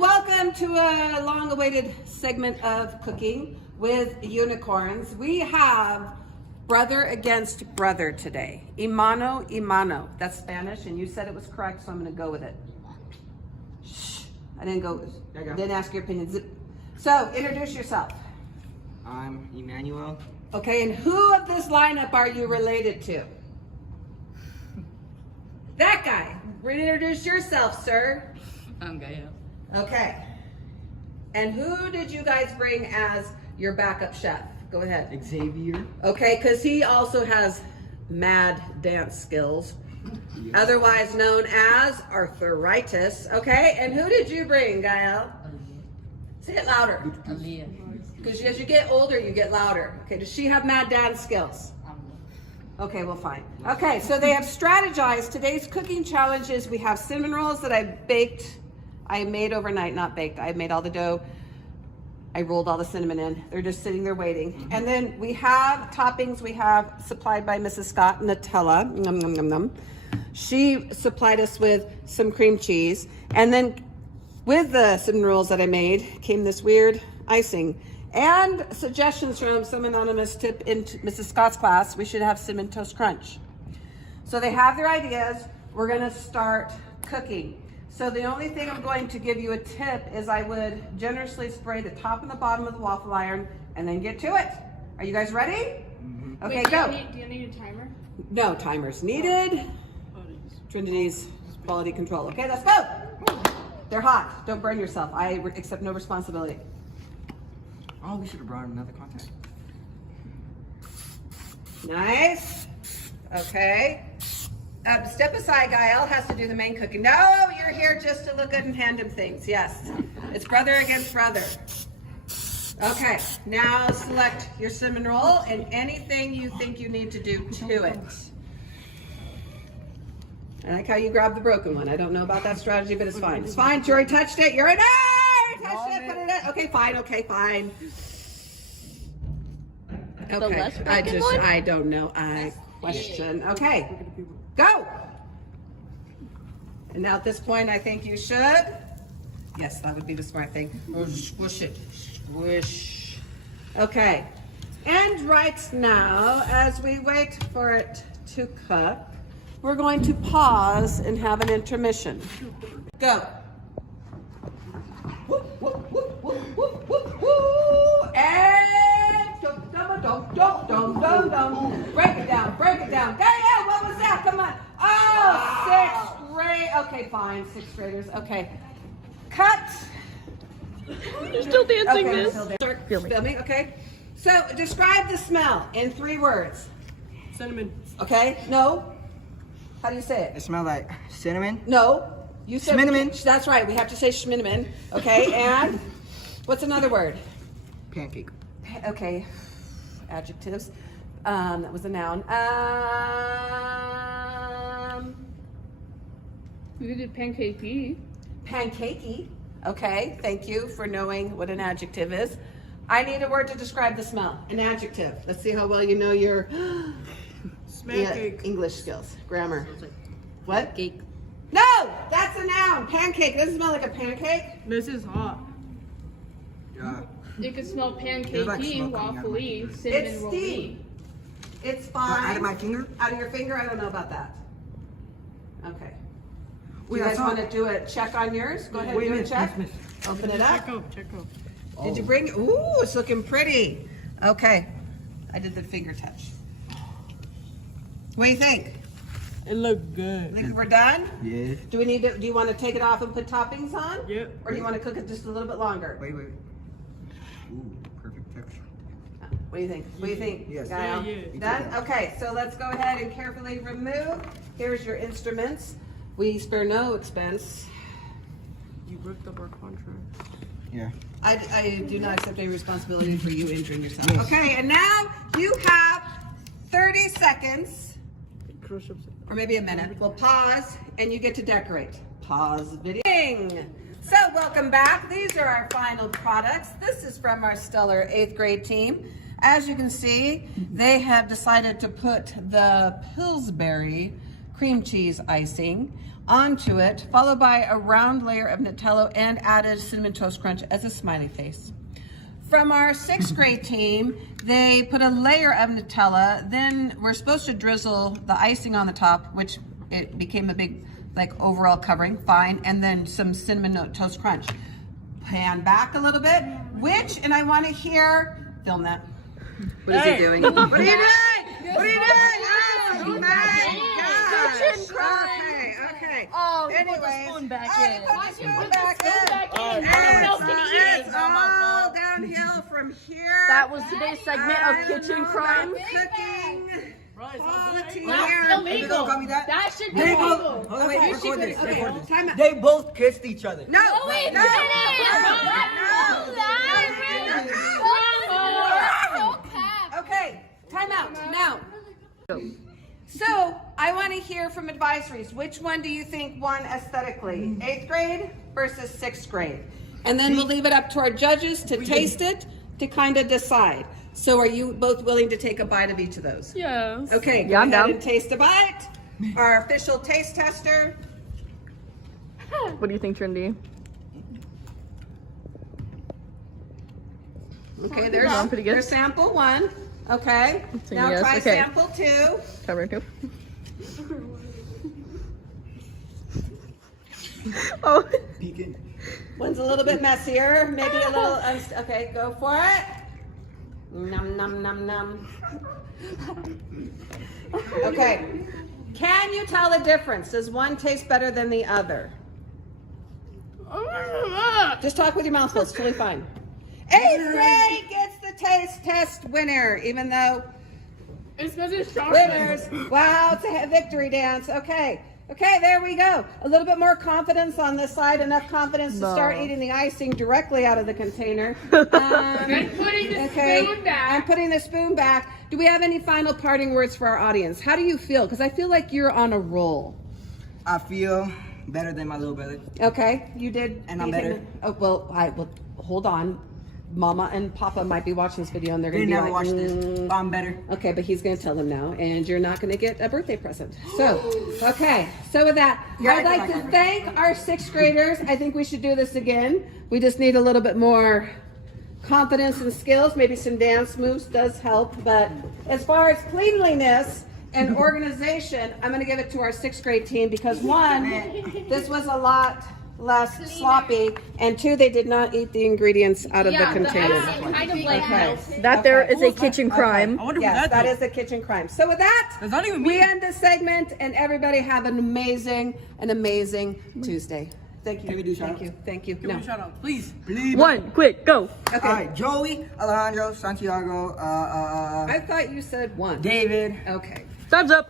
welcome to a long-awaited segment of cooking with unicorns. We have brother against brother today. Imano, imano. That's Spanish, and you said it was correct, so I'm going to go with it. Shh. I didn't ask your opinion. So, introduce yourself. I'm Emmanuel. Okay, and who of this lineup are you related to? That guy. Introduce yourself, sir. I'm Gael. Okay. And who did you guys bring as your backup chef? Go ahead. Xavier. Okay, because he also has mad dance skills, otherwise known as arthritis. Okay, and who did you bring, Gael? Say it louder. Aaliyah. Because as you get older, you get louder. Okay, does she have mad dance skills? Okay, well, fine. Okay, so they have strategized. Today's cooking challenges, we have cinnamon rolls that I baked. I made overnight, not baked. I made all the dough. I rolled all the cinnamon in. They're just sitting there waiting. And then we have toppings. We have supplied by Mrs. Scott, Nutella. Nom, nom, nom, nom. She supplied us with some cream cheese. And then with the cinnamon rolls that I made came this weird icing. And suggestions from some anonymous tip in Mrs. Scott's class. We should have cinnamon toast crunch. So they have their ideas. We're gonna start cooking. So the only thing I'm going to give you a tip is I would generously spray the top and the bottom of the waffle iron and then get to it. Are you guys ready? Mm-hmm. Okay, Wait, go. Do you need a timer? No timers needed. Trinity's quality control. Okay, let's go. They're hot. Don't burn yourself. I accept no responsibility. Oh, we should have brought another contact. Nice. Okay. Step aside, Gael has to do the main cooking. No, you're here just to look good and hand him things. Yes. It's brother against brother. Okay. Now select your cinnamon roll and anything you think you need to do to it. I like how you grabbed the broken one. I don't know about that strategy, but it's fine. It's fine. You already touched it. You're in there. You touched it. Put it in. Okay, fine. Okay, fine. Okay. I don't know. I question. Okay. Go. And now at this point, I think you should. Yes, that would be the smart thing. Squish it. Squish. Okay. And right now, as we wait for it to cook, we're going to pause and have an intermission. Go. Whoop, whoop, whoop, whoop, whoop, whoop, whoop. And dum. Break it down. Gael, what was that? Come on. Oh, 6th grade. Okay, fine. 6th graders. Okay. Cut. You're still dancing Okay, this? start filming. Okay. So describe the smell in 3 words. Cinnamon. Okay. No. How do you say It it? smells like cinnamon. No. You said Schminneman. That's right. We have to say schminneman. Okay. And what's another word? Pancake. Okay. Adjectives. That was a noun. We did pancakey. Pancakey. Okay. Thank you for knowing what an adjective is. I need a word to describe the smell. An adjective. Let's see how well you know your English skills. Grammar. What? Cake. No! That's a noun. Pancake. Doesn't it smell like a pancake? This is hot. Yeah. You can smell There's like pancakey, smoke coming out of my waffly, finger. cinnamon It's rolly. steam. It's Out fine. of my finger? Out of your finger? I don't know about that. Okay. Do Wait, you I guys saw- want to do a check on yours? Go ahead and do a check. Open it up. Check out. Did you bring? Ooh, it's looking pretty. Okay. I did the finger touch. What do you think? It looked good. Think we're done? Yeah. Do we need to? Do you want to take it off and put toppings on? Yep. Or do you want to cook it just a little bit longer? Wait. Ooh, perfect texture. What do you think? What do you think, Yes. Gael? Yeah. Done? Okay, so let's go ahead and carefully remove. Here's your instruments. We spare no expense. You ripped up our contract. Yeah. I do not accept any responsibility for you injuring yourself. Yes. Okay, and now you have 30 seconds, or maybe a minute. We'll pause, and you get to decorate. Pause video. So welcome back. These are our final products. This is from our stellar 8th grade team. As you can see, they have decided to put the Pillsbury cream cheese icing onto it, followed by a round layer of Nutella and added Cinnamon Toast Crunch as a smiley face. From our 6th grade team, they put a layer of Nutella, then we're supposed to drizzle the icing on the top, which it became a big like overall covering, fine, and then some Cinnamon Toast Crunch. Pan back a little bit, and I want to hear, film that. What is he doing? What are you doing? What are you doing? Oh my gosh. Kitchen crime. Okay. Oh, you put the Anyways, spoon back you in. put the spoon back in. Oh, And it's all downhill from here. That was today's segment I of don't Kitchen know Crime. about Cooking. Quality That's here. illegal. Call me that? That should be They illegal. both. Hold on, wait. Okay, Record this. okay, Record this. time out. They both kissed each other. No, we no, didn't. Okay, time out now. So I want to hear from advisories. Which one do you think won aesthetically? 8th grade versus 6th grade? And then we'll leave it up to our judges to taste it to kind of decide. So are you both willing to take a bite of each of those? Yes. Okay, go Yeah, I'm ahead down. and taste a bite. Our official taste tester. What do you think, Trinity? Okay, Yeah, pretty good. there's sample 1. Okay, So now yes, try okay. sample 2. Camera two. Oh. Peeking. One's a little bit messier, maybe a little, okay, go for it. Num, num, num, num. Okay, can you tell the difference? Does one taste better than the other? Just talk with your mouth full, it's totally fine. 8th grade gets the taste test winner, even though It's because it's chocolate. winners. Wow, it's a victory dance. Okay. Okay, there we go. A little bit more confidence on this side, enough confidence to start No. eating the icing directly out of the container. And putting the spoon back. I'm putting the spoon back. Do we have any final parting words for our audience? How do you feel? Because I feel like you're on a roll. I feel better than my little brother. Okay, you did. And I'm anything better. Oh, well, hold on. Mama and Papa might be watching this video and they're going They to be never like, watched this. But I'm better. Okay, but he's going to tell them now, and you're not going to get a birthday present. So, okay. So with that, Yeah, I'd like to thank our 6th graders. I think we should do this again. We just need a little bit more confidence and skills. Maybe some dance moves does help. But as far as cleanliness and organization, I'm going to give it to our 6th grade team because 1, this was a lot less sloppy, and 2, they did not eat the ingredients out of the container. Kind of like Okay. That there Okay. is a kitchen crime. I wonder Yes, that is a kitchen crime. So with that, That's not even we me. end this segment, and everybody have an amazing Tuesday. Thank you. Can we do Thank shout-outs? you. Thank you. No. Shout out, please. Please. One, quick, go. Okay. All right, Joey, Alejandro, Santiago, I thought you said 1. David. Okay. Thumbs up.